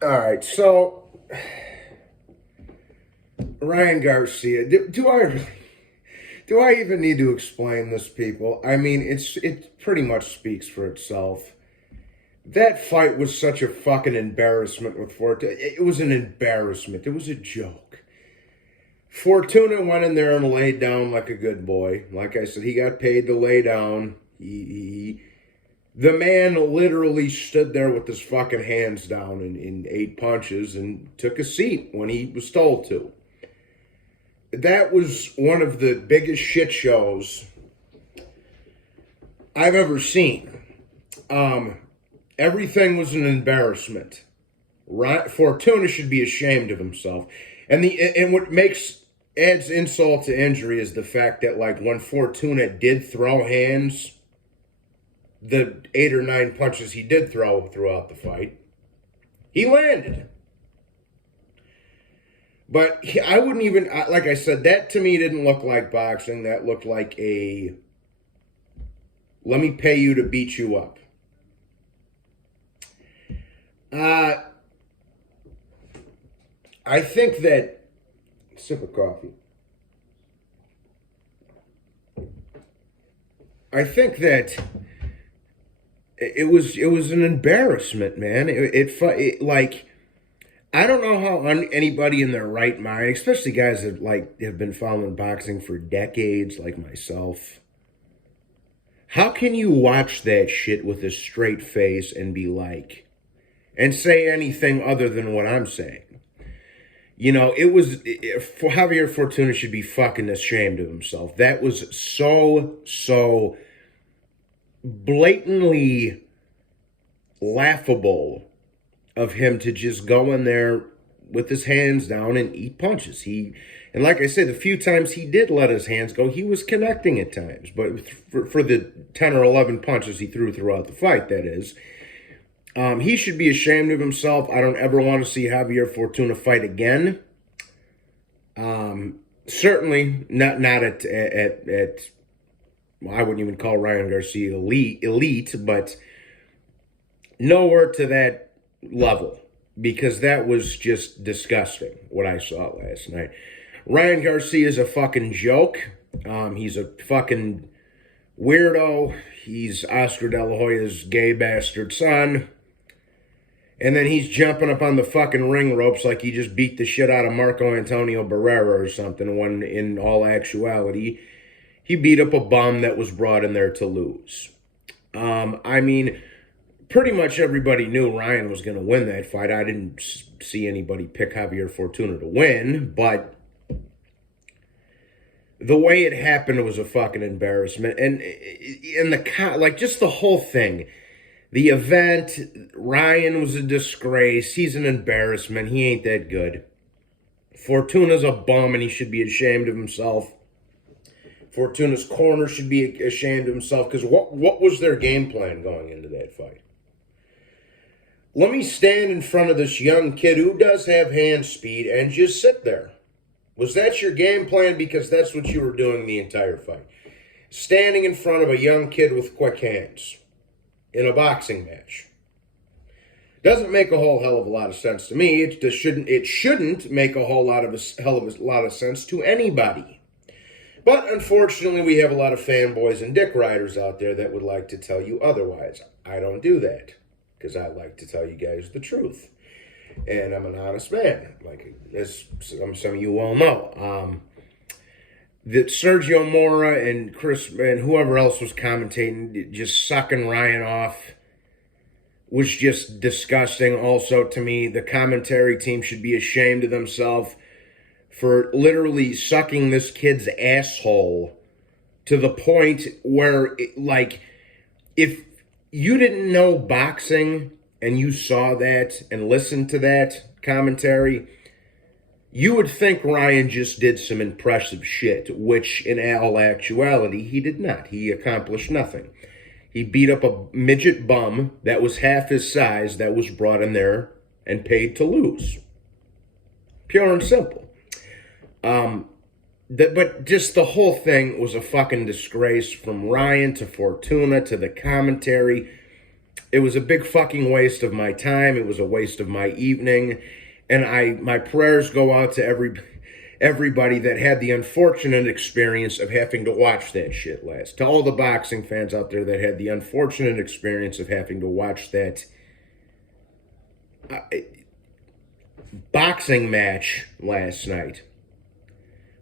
All right, so Ryan Garcia. Do I even need to explain this, people? I mean, it pretty much speaks for itself. That fight was such a fucking embarrassment with Fortuna. It was an embarrassment. It was a joke. Fortuna went in there and laid down like a good boy. Like I said, he got paid to lay down. The man literally stood there with his fucking hands down in 8 punches and took a seat when he was told to. That was one of the biggest shit shows I've ever seen. Everything was an embarrassment. Fortuna should be ashamed of himself. And what adds insult to injury is the fact that, like, when Fortuna did throw hands, the 8 or 9 punches he did throw throughout the fight, he landed. But I wouldn't even, like I said, that to me didn't look like boxing. That looked like let me pay you to beat you up. I think that, sip of coffee. I think that it was an embarrassment, man. It like, I don't know how anybody in their right mind, especially guys that like have been following boxing for decades, like myself, how can you watch that shit with a straight face and be like, and say anything other than what I'm saying? You know, Javier Fortuna should be fucking ashamed of himself. That was so blatantly laughable of him to just go in there with his hands down and eat punches. And like I said, the few times he did let his hands go, he was connecting at times. But for the 10 or 11 punches he threw throughout the fight, that is, he should be ashamed of himself. I don't ever want to see Javier Fortuna fight again. Certainly not at well, I wouldn't even call Ryan Garcia elite, but nowhere to that level, because that was just disgusting what I saw last night. Ryan Garcia is a fucking joke. He's a fucking weirdo. He's Oscar De La Hoya's gay bastard son. And then he's jumping up on the fucking ring ropes like he just beat the shit out of Marco Antonio Barrera or something, when in all actuality, he beat up a bum that was brought in there to lose. I mean, pretty much everybody knew Ryan was going to win that fight. I didn't see anybody pick Javier Fortuna to win, but the way it happened was a fucking embarrassment. And just the whole thing. The event, Ryan was a disgrace. He's an embarrassment. He ain't that good. Fortuna's a bum, and he should be ashamed of himself. Fortuna's corner should be ashamed of himself, because what was their game plan going into that fight? Let me stand in front of this young kid who does have hand speed and just sit there. Was that your game plan? Because that's what you were doing the entire fight. Standing in front of a young kid with quick hands in a boxing match. Doesn't make a whole hell of a lot of sense to me. It shouldn't make a whole lot of a lot of sense to anybody. But unfortunately, we have a lot of fanboys and dick riders out there that would like to tell you otherwise. I don't do that, because I like to tell you guys the truth. And I'm an honest man, like as some of you all know. That Sergio Mora and Chris and whoever else was commentating, just sucking Ryan off, was just disgusting. Also, to me, the commentary team should be ashamed of themselves for literally sucking this kid's asshole to the point where, if you didn't know boxing and you saw that and listened to that commentary, you would think Ryan just did some impressive shit, which in all actuality, he did not. He accomplished nothing. He beat up a midget bum that was half his size that was brought in there and paid to lose. Pure and simple. But just the whole thing was a fucking disgrace, from Ryan to Fortuna to the commentary. It was a big fucking waste of my time. It was a waste of my evening. And my prayers go out to everybody that had the unfortunate experience of having to watch that shit last. To all the boxing fans out there that had the unfortunate experience of having to watch that boxing match last night.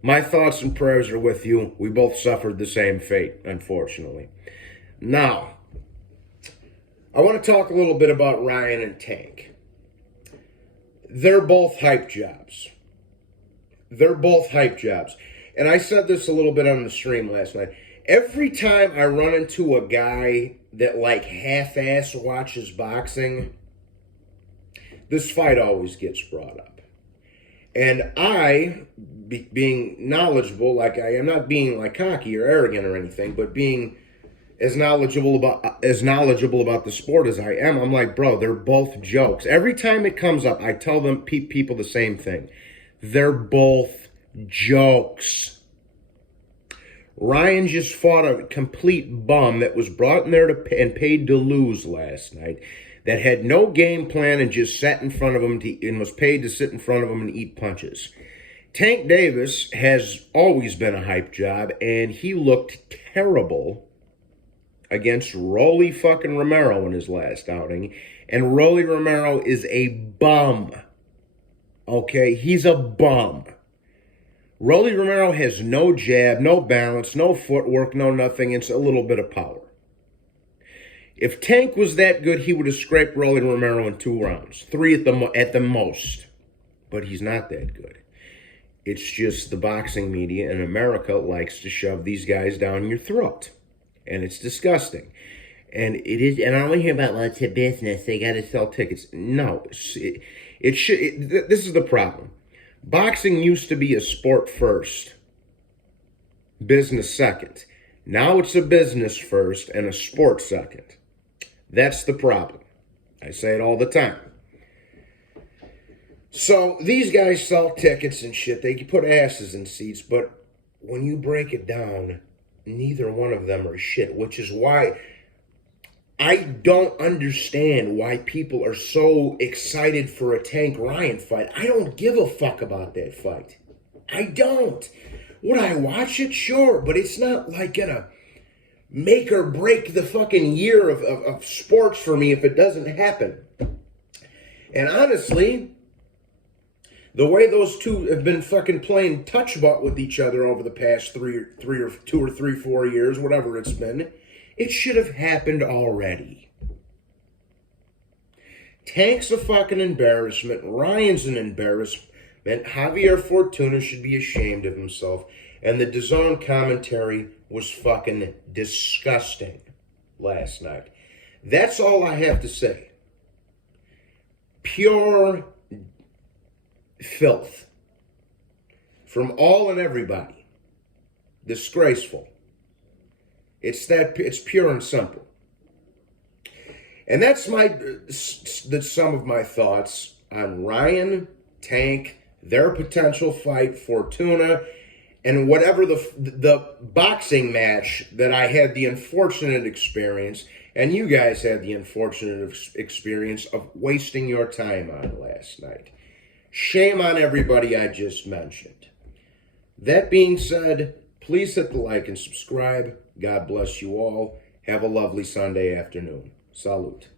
My thoughts and prayers are with you. We both suffered the same fate, unfortunately. Now, I want to talk a little bit about Ryan and Tank. They're both hype jobs. They're both hype jobs. And I said this a little bit on the stream last night. Every time I run into a guy that like half-ass watches boxing, this fight always gets brought up. And I, being knowledgeable, like I am not being like cocky or arrogant or anything, but being as knowledgeable about the sport as I am, I'm like, bro, they're both jokes. Every time it comes up, I tell them people the same thing. They're both jokes. Ryan just fought a complete bum that was brought in there and paid to lose last night, that had no game plan and just sat in front of him and was paid to sit in front of him and eat punches. Tank Davis has always been a hype job, and he looked terrible against Rolly fucking Romero in his last outing. And Rolly Romero is a bum. Okay? He's a bum. Rolly Romero has no jab, no balance, no footwork, no nothing. It's a little bit of power. If Tank was that good, he would have scraped Rolly Romero in 2 rounds. 3 at the most. But he's not that good. It's just the boxing media in America likes to shove these guys down your throat. And it's disgusting. And it is, and I only hear about, well, it's a business. They got to sell tickets. No, this is the problem. Boxing used to be a sport first, business second. Now it's a business first and a sport second. That's the problem. I say it all the time. So these guys sell tickets and shit. They put asses in seats, but when you break it down, neither one of them are shit, which is why I don't understand why people are so excited for a Tank Ryan fight. I don't give a fuck about that fight. I don't. Would I watch it? Sure, but it's not like gonna make or break the fucking year of sports for me if it doesn't happen. And honestly, the way those two have been fucking playing touch butt with each other over the past 4 years, whatever it's been, it should have happened already. Tank's a fucking embarrassment. Ryan's an embarrassment. Javier Fortuna should be ashamed of himself. And the DAZN commentary was fucking disgusting last night. That's all I have to say. Pure filth from all and everybody. Disgraceful. It's pure and simple. And that's some of my thoughts on Ryan, Tank, their potential fight, Fortuna, and whatever the boxing match that I had the unfortunate experience, and you guys had the unfortunate experience of wasting your time on last night. Shame on everybody I just mentioned. That being said, please hit the like and subscribe. God bless you all. Have a lovely Sunday afternoon. Salute.